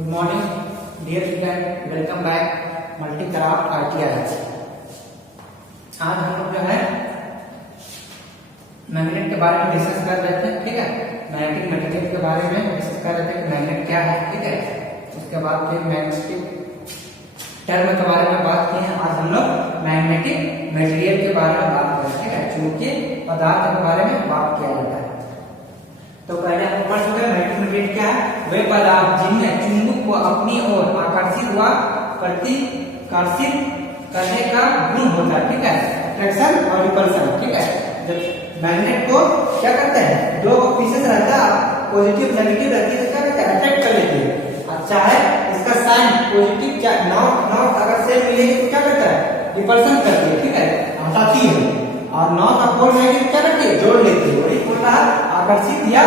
Good morning dear student, welcome back multi craft ITI. आज हम लोग जो है मैग्नेट के बारे में डिस्कस कर रहे थे। ठीक है, मैग्नेटिक मटेरियल के बारे में डिस्कस कर रहे थे कि मैग्नेट क्या है। ठीक है, उसके बाद फिर मैग्नेटिक टर्म के बारे में बात की है। आज हम लोग मैग्नेटिक मटेरियल के बारे में बात करें। ठीक है, चूंकि पदार्थ के बारे में बात किया जाता है। तो पहले हम पढ़ चुके हैं मैग्नेटिक मटेरियल क्या है। वे पदार्थ जिनमें चुंबक को अपनी ओर आकर्षित व प्रतिकर्षित करने का गुण होता है। ठीक है, अट्रैक्शन और रिपल्शन। ठीक है, जब मैग्नेट को क्या करते हैं, दो पीसेस रहता है, पॉजिटिव नेगेटिव रहती है, क्या करते हैं, अट्रैक्ट कर लेती है। और चाहे इसका साइन पॉजिटिव या नॉट अगर सेम मिलेगी तो क्या करता है, रिपल्शन करती है। ठीक है, हटाती है। और नॉट और पोल नेगेटिव क्या करती है, जोड़ लेती है। वही बोल रहा है आकर्षित या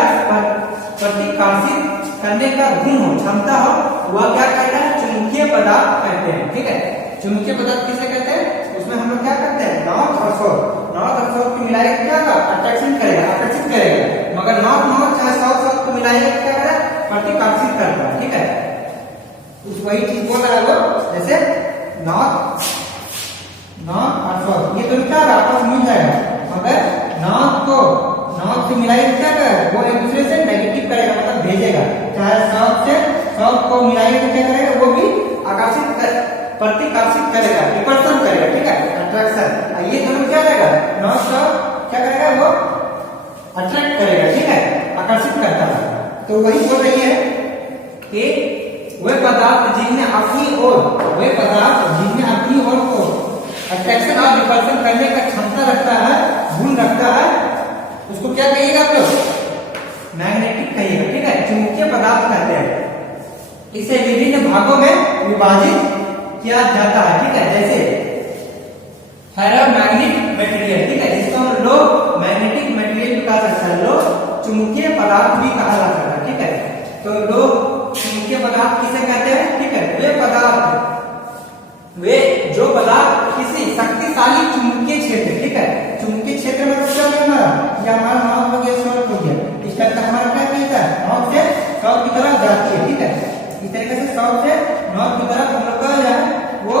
प्रतिकर्षित करने का गुण हो, क्षमता हो, वह क्या कहता है, चुंबकीय पदार्थ कहते हैं। ठीक है, चुंबकीय पदार्थ किसे कहते हैं, उसमें हम लोग क्या करते हैं, नॉर्थ और साउथ को मिलाएंगे क्या होगा, अट्रैक्शन करेगा, आकर्षित करेगा। मगर नॉर्थ चाहे साउथ को मिलाएंगे क्या करेगा, प्रतिकर्षित करता है। ठीक है, वही चीज बोल रहा है वो, जैसे नॉर्थ और साउथ ये दोनों क्या होगा, आपस में मिल जाएगा। मगर नॉर्थ से मिलाएंगे क्या करेगा, वो एक दूसरे से नेगेटिव करेगा, मतलब भेजेगा। चाहे साउथ को मिलाएंगे तो क्या करेगा, वो भी प्रतिकर्षित करेगा, रिपल्शन करेगा। ठीक है, अट्रैक्शन। ये दोनों क्या करेगा, नॉर्थ साउथ क्या करेगा, वो अट्रैक्ट करेगा। ठीक है, आकर्षित करता है। तो वही बोल रही है कि वे पदार्थ जिनमें अपनी ओर को अट्रैक्शन और रिपल्शन करने का क्षमता रखता है, गुण रखता है, उसको क्या कहिएगा आप लोग, मैग्नेटिक कहिएगा। ठीक है, चुंबकीय पदार्थ कहते हैं। इसे विभिन्न भागों में विभाजित किया जाता है। ठीक है, जैसे फेरोमैग्नेटिक मटेरियल। ठीक है, जिसको हम लो मैग्नेटिक मटेरियल भी कहा जाता है, लो चुंबकीय पदार्थ भी कहा जा सकता है। ठीक है, तो लो चुंबकीय पदार्थ किसे कहते हैं। ठीक है, वे जो पदार्थ किसी शक्तिशाली चुंबकीय क्षेत्र, ठीक है, चुंबकीय क्षेत्र में क्या करना है, या हमारा नॉर्थ हो गया, साउथ हो गया, इस टाइप का हमारा क्या कहता है, नॉर्थ से साउथ की तरफ जाती है। ठीक है, इस तरीके से साउथ से नॉर्थ की तरफ हम लोग का जो है वो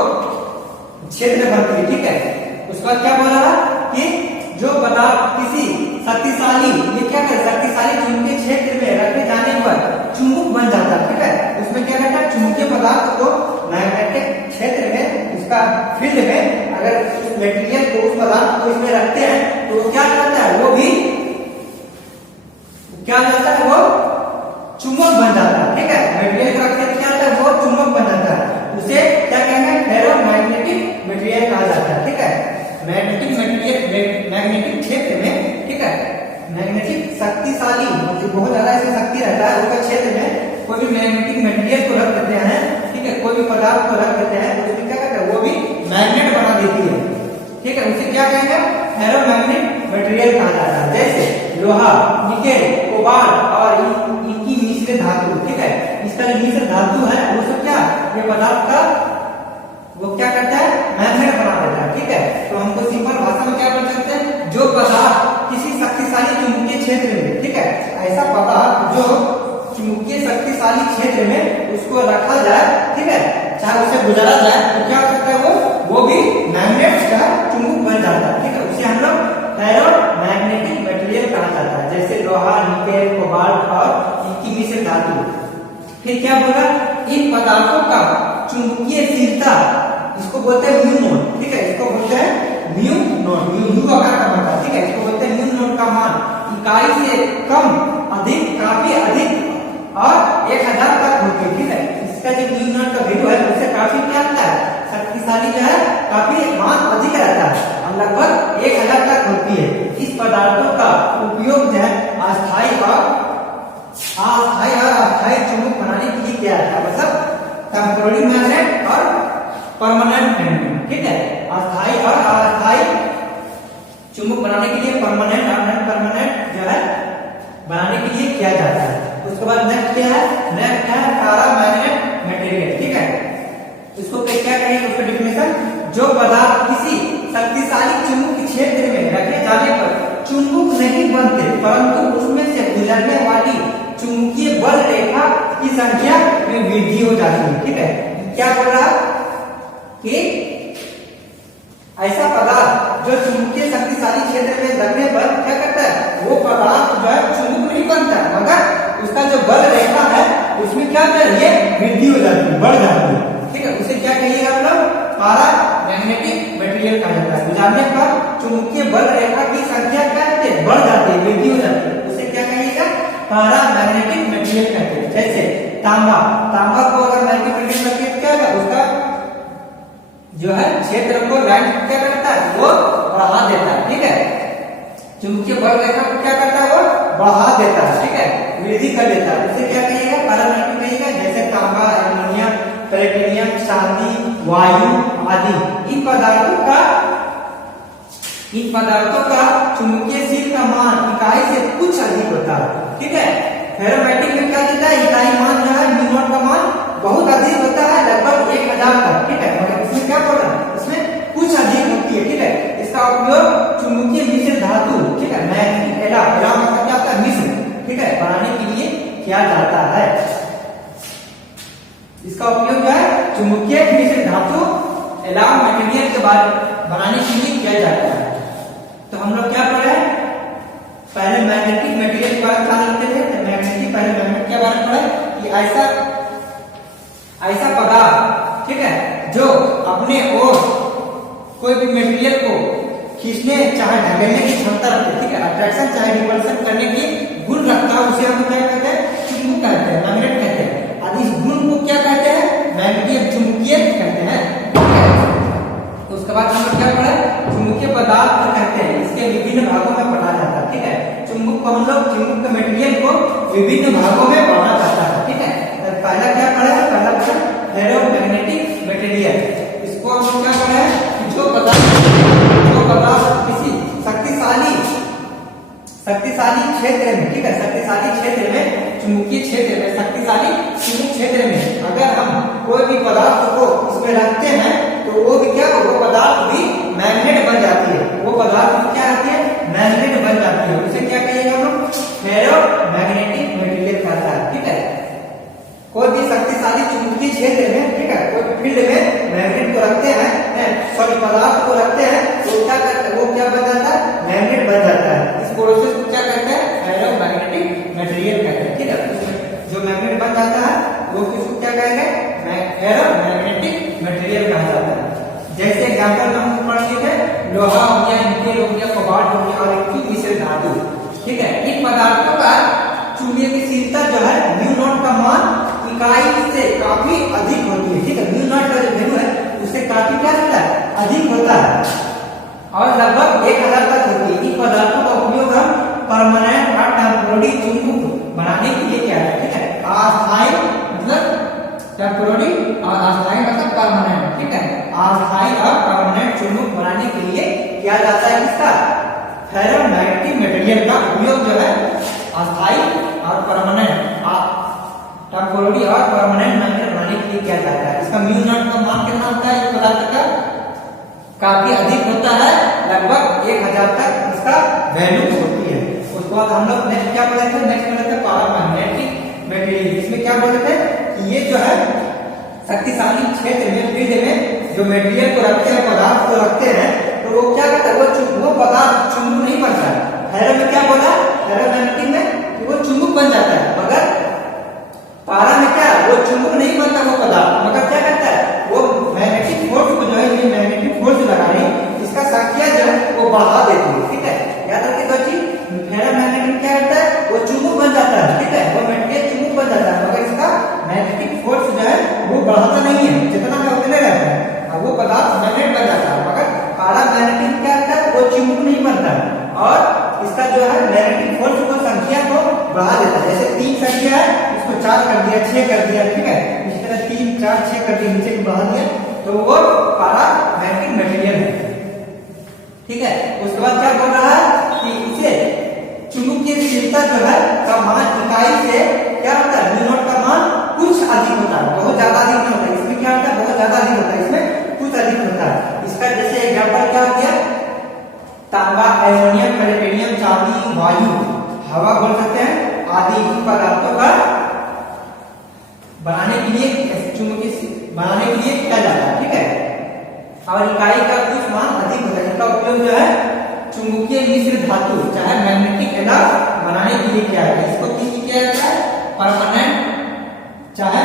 क्षेत्र बनती है। ठीक है, उसके बाद क्या बोला कि जो पदार्थ किसी शक्तिशाली, ये क्या करे, शक्तिशाली चुंबकीय क्षेत्र में रखे जाने पर चुंबक बन जाता है। ठीक है, उसमें क्या कहता है, चुंबकीय पदार्थ को मैग्नेटिक क्षेत्र में, उसका फील्ड में अगर उस मटेरियल को, उस पदार्थ को इसमें रखते हैं तो क्या करता है, वो भी क्या जाता है, वो चुंबक बन जाता है। ठीक है, मटेरियल का रखते क्या होता है, वो चुंबक बन जाता है। उसे क्या कहते हैं, फेरोमैग्नेटिक मटेरियल कहा जाता है। ठीक है, मैग्नेटिक मटेरियल मैग्नेटिक क्षेत्र में, ठीक है, मैग्नेटिक शक्तिशाली, जो बहुत ज्यादा ऐसी शक्ति रहता है उसका क्षेत्र में कोई भी मैग्नेटिक मटेरियल को रख देते हैं। ठीक है, कोई भी पदार्थ को रख देते हैं तो उसमें क्या करता है, वो भी मैग्नेट बना देती है। ठीक है, उसे क्या कहेंगे, फेरोमैग्नेटिक मटेरियल कहा जाता है। जैसे लोहा, निकेल, कोबाल्ट और इनकी मिश्र धातु। ठीक है, इसका जो मिश्र धातु है वो सब क्या, ये पदार्थ का वो क्या करता है, मैग्नेट बना देता है। ठीक है, तो हमको सिंपल भाषा में क्या बोल सकते हैं, जो पदार्थ किसी शक्तिशाली चुंबकीय क्षेत्र में, ठीक है, ऐसा पदार्थ जो चुंबकीय शक्तिशाली क्षेत्र में उसको रखा जाए, ठीक है, चाहे उसे गुजारा जाए तो क्या करता है, वो भी मैग्नेट का चुंबक बन जाता है। ठीक है, उसे हम लोग फेरोमैग्नेटिक मटेरियल कहा जाता है। जैसे लोहा, निकेल, कोबाल्ट और इनकी मिश्र धातु। फिर क्या बोला, इन पदार्थों का चुंबकीयशीलता, इसको बोलते हैं म्यू नॉट। ठीक है, इसको बोलते हैं म्यू नॉट, म्यू आकार का बनता है। ठीक है, इसको बोलते हैं म्यू नॉट का मान इकाई से कम, अधिक, काफी अधिक और 1000 तक होती है। ठीक है, इसका जो म्यू नॉट का वैल्यू है उससे काफी क्या होता है, शक्तिशाली जो है, काफी मान अधिक रहता है और लगभग 1000 तक होती है। इस पदार्थों का उपयोग जो है अस्थायी चुंबक बनाने के लिए किया जाता है, मतलब टेम्पोररी मैग्नेट और परमानेंट मैग्नेट। ठीक है, अस्थायी और अस्थायी चुंबक बनाने के लिए, परमानेंट और नॉन परमानेंट जो है बनाने के लिए किया जाता है। उसके बाद नेक्स्ट क्या है, पैरामैग्नेट मटेरियल। ठीक है, इसको क्या कहेंगे, उसका डेफिनेशन, जो पदार्थ किसी शक्तिशाली चुंबकीय क्षेत्र में रखे जाने पर चुंबक नहीं बनते परंतु उसमें से गुजरने वाली चुंबकीय बल रेखा की संख्या में वृद्धि हो जाती है। ठीक है, क्या बोल रहा कि ऐसा पदार्थ जो चुंबकीय शक्तिशाली क्षेत्र में लगने पर क्या करता है, वो पदार्थ जो है चुंबक नहीं बनता, मगर उसका जो बल रेखा है उसमें क्या होता है, ये वृद्धि हो जाती है, बढ़ जाती है। ठीक है, उसे क्या कहिएगा आप लोग, पारा मैग्नेटिक मटेरियल कहा जाता है। गुजारने पर चुंबकीय बल रेखा की संख्या क्या होती है, बढ़ जाती है, वृद्धि हो जाती है, उसे क्या कहिएगा, पारा मैग्नेटिक मटेरियल कहते हैं। जैसे तांबा, तांबा को अगर मैग्नेटिक मटेरियल रखिए तो क्या होगा, उसका जो है क्षेत्र को लाइन क्या करता है, वो बढ़ा देता है। ठीक है, चुंबकीय बल रेखा को क्या करता है, वो बढ़ा देता है। ठीक है, वृद्धि कर देता है, उसे क्या कहिएगा, पैरामैग्नेटिक कहिएगा। जैसे तांबा, एल्युमिनियम, प्लेटिनियम, चांदी, वायु आदि इन पदार्थों का चुंबकीयशील का मान इकाई से कुछ अधिक होता है। ठीक है, फेरोमैग्नेटिक में क्या देता है, इकाई मान जो है म्यू नॉट का मान बहुत अधिक होता है, लगभग 1000 तक। ठीक है, मगर इसमें क्या बोला, इसमें कुछ अधिक होती है। ठीक है, इसका उपयोग चुंबकीय मिश्र धातु, ठीक है, मैग्नेटिक एला मतलब क्या होता है, मिश्र, ठीक है, बनाने के लिए किया जाता है। इसका उपयोग जो है चुंबकीय मिश्र धातु एला मटेरियल के बाद बनाने के लिए किया जाता है। तो हम लोग क्या पढ़े, पहले मैग्नेटिक मटेरियल के बारे में जान लेते थे। पहले मैग्नेट के बारे में पढ़े कि ऐसा पदार्थ, ठीक है, जो अपने ओर कोई भी मटेरियल को खींचने चाहे ढकेलने की क्षमता रखते हैं। ठीक है, अट्रैक्शन चाहे रिपल्शन करने की गुण रखता है, उसे हम क्या कहते हैं, चुंबक कहते हैं, मैग्नेट कहते हैं। इस गुण को क्या कहते हैं, मैग्नेटिक चुंबकीय कहते हैं। उसके बाद हम लोग क्या पढ़े, चुंबकीय पदार्थ को कहते हैं, इसके विभिन्न भागों में पढ़ा जाता है। ठीक है, चुंबक को हम लोग चुंबक के मटेरियल को विभिन्न भागों में बांटा जाता है। ठीक है, तो पहला क्या पढ़ा है, पहला फेरोमैग्नेटिक मटेरियल। इसको हम लोग क्या पढ़ा है कि जो पदार्थ किसी शक्तिशाली क्षेत्र में, ठीक है, शक्तिशाली क्षेत्र में, चुंबकीय क्षेत्र में, शक्तिशाली चुंबक क्षेत्र में अगर हम कोई भी पदार्थ को इसमें रखते हैं तो वो भी क्या, वो पदार्थ भी मैग्नेट बन जाती है। वो पदार्थ क्या आती है, मैग्नेट बन जाती है। उसे क्या कहिएगा हम लोग, फेरोमैग्नेटिक मटेरियल कहता है। ठीक है, कोई भी शक्तिशाली चुंबकीय क्षेत्र में, ठीक है, कोई फील्ड में मैग्नेट को रखते हैं, सॉरी पदार्थ को रखते हैं, तो क्या करते हैं, वो क्या बन जाता है, मैग्नेट बन जाता है। इस प्रोसेस को क्या कहते हैं, फेरोमैग्नेटिक मटेरियल कहते हैं। ठीक है, जो मैग्नेट बन जाता है वो किसको क्या कहेंगे, फेरोमैग्नेटिक मटेरियल कहा जाता है। जैसे एग्जांपल हम पढ़ लिए थे, लोहा हो गया, निकेल हो गया, कोबाल्ट हो गया और इनकी मिश्र धातु। ठीक है, इन पदार्थों का चुंबकीयशीलता जो है म्यू नॉट का मान इकाई से काफी अधिक होती है। ठीक है, म्यू नॉट का जो वैल्यू है उससे काफी क्या होता है, अधिक होता है और लगभग 1000 तक होती है। इन पदार्थों का उपयोग हम परमानेंट और टेम्पोररी चुंबक बनाने के लिए किया है। ठीक है, अस्थायी मतलब टेम्पोररी और अस्थायी मतलब परमानेंट। ठीक है, अस्थायी और परमानेंट चुंबक बनाने के लिए किया जाता है। किसका, फेरोमैग्नेटिक मटेरियल का उपयोग जो है अस्थायी और परमानेंट, टेम्पोररी और परमानेंट मैग्नेट बनाने के लिए किया जाता है। इसका म्यू नॉट का मान कितना होता है, इस पदार्थ का काफी अधिक होता है, लगभग 1000 तक इसका वैल्यू होती है। उसके बाद हम लोग नेक्स्ट क्या पढ़े थे, नेक्स्ट पढ़े थे पैरामैग्नेटिक मटेरियल। इसमें क्या बोले थे कि ये जो है शक्तिशाली क्षेत्र में, फील्ड में जो मटेरियल को रखते हैं, पदार्थ को रखते हैं, तो वो क्या करता है, वो पदार्थ चुंबक नहीं बनता है। फेरो में क्या बोला, फेरोमैग्नेटिक में कि वो चुंबक बन जाता है, मगर पारा में क्या, वो चुंबक नहीं बनता वो पदार्थ, मगर क्या करता है, वो मैग्नेटिक फोर्स को जो है, ये मैग्नेटिक फोर्स लगा रही है, इसका संख्या जो है वो बढ़ा देती है। ठीक है, याद रखिए बच्ची, फेरोमैग्नेटिक क्या करता है, वो चुंबक बन जाता है। ठीक है, वो मटेरियल चुंबक बन जाता है, मगर इसका मैग्नेटिक फोर्स जो है वो बढ़ाता नहीं है, जितना है उतने रहता है, वो पदार्थ मैग्नेट बन जाता है। मगर पैरामैग्नेटिक क्या करता है, वो चुंबक नहीं बनता और इसका जो है मैग्नेटिक फोर्स को संख्या को बढ़ा देता है। जैसे 3 संख्या है, उसको 4 कर दिया, 6 कर दिया। ठीक है, इस तरह 3, 4, 6 कर दिया, नीचे को बढ़ा दिया, तो वो पैरामैग्नेटिक मटेरियल है। ठीक है, उसके बाद क्या बोल रहा है कि इसे चुंबकीयशीलता जो है का मान इकाई से क्या होता है, म्यू नॉट का मान कुछ अधिक होता है, बहुत ज्यादा अधिक नहीं होता। इसमें क्या होता है, बहुत ज्यादा अधिक होता है, इसमें कुछ अधिक होता है। इसका जैसे एग्जांपल क्या हो गया, तांबा, एल्युमिनियम, प्लेटिनियम, चांदी, वायु, हवा बोल सकते हैं आदि पदार्थों का उपयोग जो है चुंबकीय मिश्र धातु चाहे मैग्नेटिक एलॉय बनाने के लिए क्या है, इसको किस किया जाता है, परमानेंट चाहे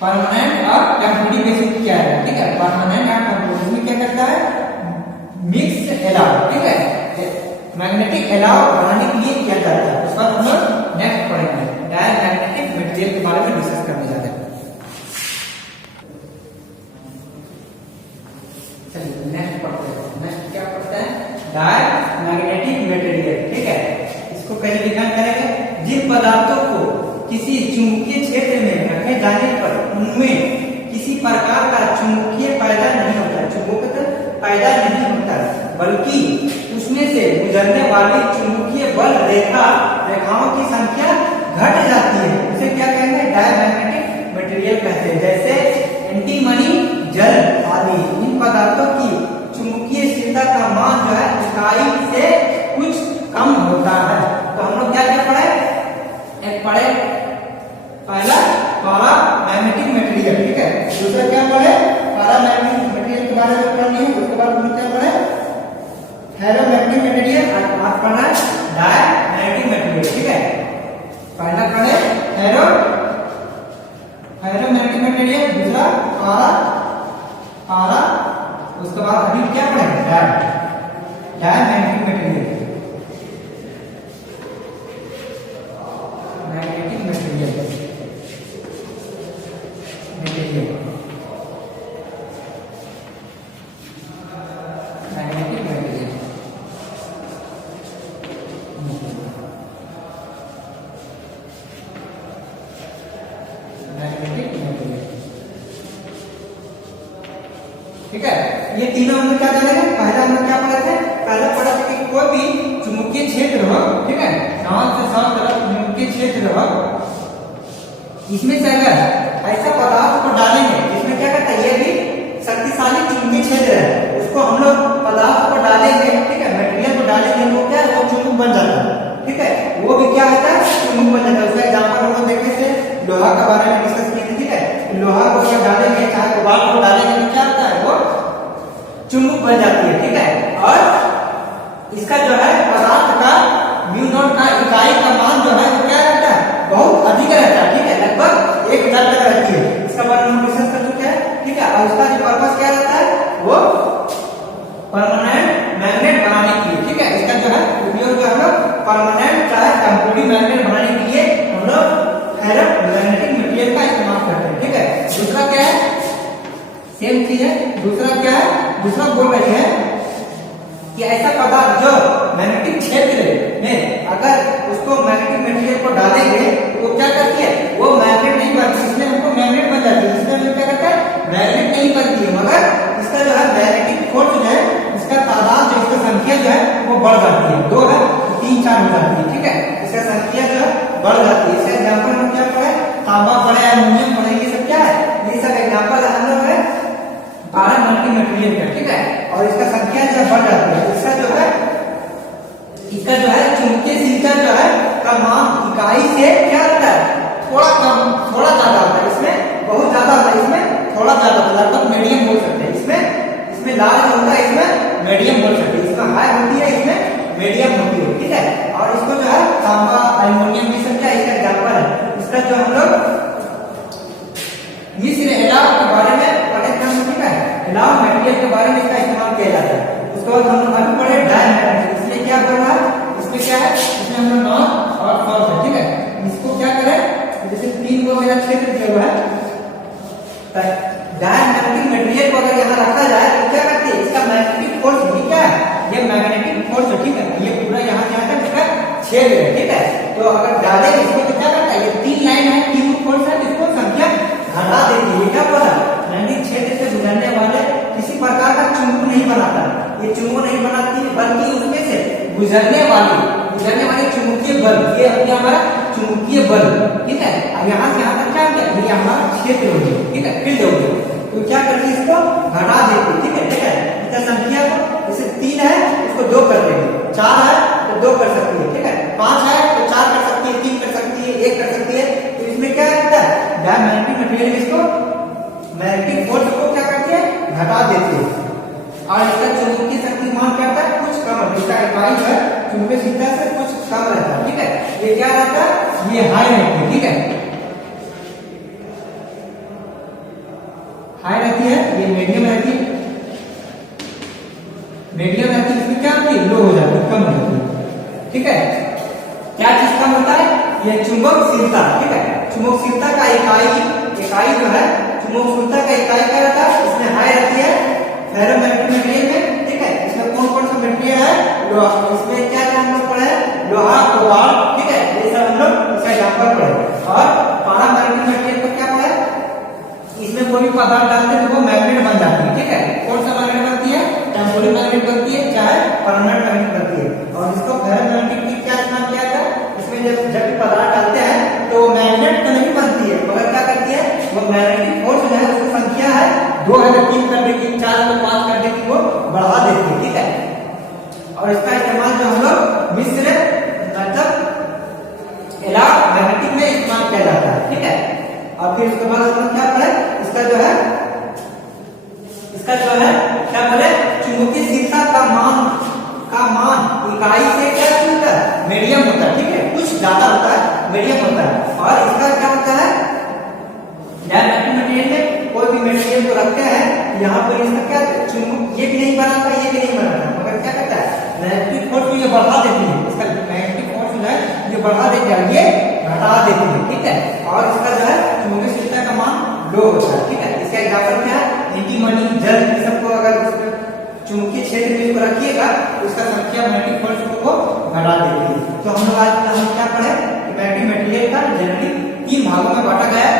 परमानेंट और टेम्परेरी बेसिस किया है, ठीक है। परमानेंट और टेम्परेरी में क्या करता है, मिक्स एलॉय, ठीक है, मैग्नेटिक एलॉय बनाने के लिए किया जाता है। उसका हम लोग नेक्स्ट पढ़ेंगे, डायमैग्नेटिक मटेरियल के बारे में डिस्कस करने जा रहे हैं। चलिए नेक्स्ट पढ़ते हैं। नेक्स्ट क्या पढ़ते हैं, डायमैग्नेटिक मटेरियल, ठीक है। इसको कैसे डिफाइन करेंगे, जिन पदार्थों को किसी चुंबकीय क्षेत्र में रखे जाने पर उनमें किसी प्रकार का चुंबकीय पैदा नहीं होता, चुंबकत्व पैदा नहीं होता, बल्कि उसमें से गुजरने वाली चुंबकीय बल रेखाओं की संख्या घट जाती है, उसे क्या कहेंगे, डायमैग्नेटिक मटेरियल कहते हैं। जैसे एंटीमनी, जल आदि इन पदार्थों की चुंबकीय स्थिरता का मान जो है इकाई से कुछ कम होता है। तो हम लोग क्या क्या पढ़े, एक पढ़े पहला पैरामैग्नेटिक मटेरियल, ठीक है। दूसरा क्या पढ़े, पैरामैग्नेटिक मटेरियल के बारे में पढ़नी है। उसके बाद हम क्या पढ़े, फेरोमैग्नेटिक मटेरियल, और आज पढ़ना है डायमैग्नेटिक मटेरियल, ठीक है। पहला पढ़े फेरोमैग्नेटिक मटेरियल, दूसरा पारा, उसके बाद अभी क्या पढ़ेंगे, diamagnetic material, magnetic material, magnetic material. ठीक है, ये तीनों हम क्या जानेंगे। पहला हम क्या पढ़े थे, पहला पढ़ा था कि कोई भी चुंबकीय क्षेत्र हो, ठीक है, चांद से सब तरफ चुंबकीय क्षेत्र हो, इसमें से अगर ऐसा पदार्थ को डालेंगे जिसमें क्या करता है, ये भी शक्तिशाली चुंबकीय क्षेत्र है, उसको हम लोग पदार्थ को डालेंगे, ठीक है, मटेरियल को डालेंगे, वो क्या है, वो चुंबक बन जाता है, ठीक है। वो भी क्या होता है, चुंबक बन जाता है। उसका एग्जाम्पल हम लोग देखे थे, लोहा के बारे में डिस्कस किए थे, ठीक है। लोहा को क्या डालेंगे, चाहे कोबाल्ट को डालेंगे तो क्या होता है, वो चुंबक बन जाती है, ठीक है। और इसका जो है पदार्थ का म्यू नॉट का इकाई का मान जो है वो क्या रहता है, बहुत अधिक रहता है, ठीक है, लगभग 1000 तक रहती है। इसका बारे में हम डिस्कस कर चुके हैं, ठीक है। और इसका जो पर्पस क्या रहता है, वो परमानेंट मैग्नेट बनाने के लिए, ठीक है। इसका जो है उपयोग जो हम लोग परमानेंट चाहे टेम्परेरी मैग्नेट बनाने के लिए हम लोग फेरोमैग्नेटिक मटेरियल का इस्तेमाल करते हैं, ठीक है। दूसरा क्या है, सेम चीज है। दूसरा क्या है, दूसरा बोल रहे हैं कि ऐसा पदार्थ जो मैग्नेटिक क्षेत्र में अगर उसको मैग्नेटिक मटेरियल को डालेंगे तो वो क्या करती है, वो मैग्नेट नहीं बनती, इसमें हमको मैग्नेट बन जाती है। इसमें हम क्या करता है, मैग्नेट नहीं बनती है, मगर इसका जो है मैग्नेटिक फोर्स जो है, इसका तादाद जो, इसका संख्या जो है वो बढ़ जाती है, 2 है 3 4 हो जाती है, ठीक है। इसका संख्या जो है बढ़ जाती है। इसका एग्जाम्पल हम क्या पढ़े, तांबा पढ़े, एल्यूमिनियम पढ़े, ये सब क्या है, ये सब एग्जाम्पल हम लोग है पैरामैग्नेटिक मटेरियल का, ठीक है। और इसका संख्या जो बढ़ जाती है, इसका जो है चुंबकीय स्थिरता जो है का मान इकाई से क्या होता है, थोड़ा कम, थोड़ा ज्यादा होता है, इसमें बहुत ज्यादा होता है, इसमें थोड़ा ज्यादा होता है, लगभग मीडियम बोल सकते हैं। इसमें लार्ज होता है, इसमें मीडियम बोल सकते हैं, इसमें हाई होती है, इसमें मीडियम होती है, ठीक है। और इसको जो है तांबा, एल्यूमिनियम ये सब क्या इसका एग्जाम्पल है। इसका जो हम लोग मिश्र एलॉय के बारे में पढ़े थे, ठीक है, एलॉय मटेरियल के बारे में इसका इस्तेमाल किया जाता है। उसके बाद हम अभी पढ़े डायमैग्नेटिक, इसलिए क्या बोल रहा है, इसमें क्या है, इसमें हम लोग नॉर्थ और साउथ है, ठीक है। इसको क्या करें, जैसे 3 को मेरा क्षेत्र दिया हुआ है, डायमैग्नेटिक मटेरियल को अगर यहाँ रखा जाए तो क्या करती है, इसका मैग्नेटिक फोर्स भी क्या है, ये मैग्नेटिक फोर्स है, ठीक है। ये पूरा यहाँ तक इसका छेद है, ठीक है। तो अगर डाले इसको तो क्या करता है, ये 3 लाइन है, 3 फोर्स है, इसको संख्या घटा देती है। ये क्या बोला, मैग्नेटिक क्षेत्र से गुजरने वाले किसी प्रकार का चुंबक नहीं बनाता, ये चुंबक नहीं बनाती, बल्कि उसमें से गुजरने वाली चुंबकीय बल, ये हो हमारा चुंबकीय बल, ठीक है। अब यहाँ से यहाँ तक क्या किया, ये हमारा क्षेत्र हो गया, ठीक है, फील्ड हो गया। तो क्या करती है, इसको घटा देती, ठीक है, ठीक है। इसका संख्या को जैसे 3 है इसको 2 कर देंगे, 4 है तो 2 कर सकती है, ठीक है, 5 है तो 4 कर सकती है, 3 कर सकती है, 1 कर सकती है। तो इसमें क्या रहता है, डायमैग्नेटिक मटेरियल इसको मैग्नेटिक फोर्स को क्या करती है, घटा देती है। और इसका चुंबकीय शक्ति मान क्या होता है, कुछ कम होता है, इसका इकाई जो है चुंबकीयता से कुछ कम रहता है, ठीक है। ये क्या रहता है, ये हाई रहती है, ठीक है, हाई रहती है, ये मीडियम रहती है, मीडियम रहती है, इसमें क्या होती है, लो हो जाती है, कम हो जाती है, ठीक है। क्या चीज कम होता है, ये चुंबकशीलता, ठीक है, चुंबकशीलता का इकाई जो है, चुंबकशीलता का इकाई क्या रहता है, इसमें हाई रहती है फेरोमैग्नेटिक मटेरियल में, ठीक है। इसमें कौन कौन सा मटेरियल है, लोहा, इसमें क्या क्या हम लोग पढ़े, लोहा, कोबाल्ट, ठीक है, ये सब हम लोग इसका एग्जांपल पढ़े। और पैरामैग्नेटिक मटेरियल को क्या पढ़े, इसमें कोई भी पदार्थ डालते हैं तो वो मैग्नेट बन जाती है, ठीक है। कौन सा मैग्नेट बनती है, टेम्पोररी मैग्नेट बनती है, चाहे परमानेंट मैग्नेट बनती है। और इसको फेरोमैग्नेटिक की क्या नाम किया था, इसमें जब भी पदार्थ डालते हैं तो मैग्नेट तो नहीं बनती है, मगर क्या करती है, वो मैग्नेटिक फोर्स जो है उसकी संख्या है 2 है 3 कर देगी, 4 को 5 कर देगी, वो बढ़ा देती है, ठीक है। और इसका इस्तेमाल जो हम लोग मिश्र मतलब इलेक्ट्रोमैग्नेटिक में इस्तेमाल किया जाता है, ठीक है। और फिर उसके बाद हम क्या पढ़े, इसका जो है क्या बोले, चुंबकीयशीलता का मान इकाई से क्या होता है, मीडियम होता है, ठीक है, कुछ ज्यादा होता है, मीडियम होता है। और इसका क्या होता है, डायमेट्रिक मटेरियल में कोई भी मटेरियल को रखते हैं, यहाँ पर इसका क्या चुंबक ये भी नहीं बनाता, ये भी नहीं बनाता, मगर क्या करता है, मैग्नेटिक फोर्स ये बढ़ा देती है, इसका मैग्नेटिक फोर्स जो है ये बढ़ा देती है, ये घटा देती है, ठीक है। और इसका जो है चुंबकीयशीलता का मान लो होता है, ठीक है। इसका एग्जांपल क्या है, एंटीमनी, जल, सबको अगर चुंबकीय क्षेत्र में इसको रखिएगा तो उसका संख्या मैग्नेटिक फोर्स को घटा देती है। तो हम लोग आज हम क्या पढ़े, मैग्नेटिक मटेरियल का जनरली 3 भागों में बांटा गया है,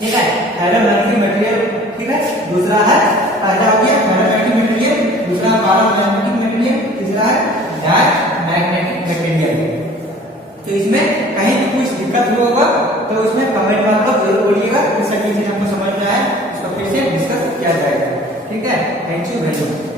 ठीक है। फेरोमैग्नेटिक मटेरियल, ठीक है, दूसरा है पहला हो गया फेरोमैग्नेटिक मटेरियल, दूसरा पैरामैग्नेटिक मटेरियल, तीसरा है डायमैग्नेटिक मटेरियल। तो इसमें कहीं भी कुछ दिक्कत होगा तो उसमें कमेंट में आप जरूर बोलिएगा, फिर सभी चीज हमको समझ में आए उसको फिर से डिस्कस किया जाएगा, ठीक है। Thank you very much.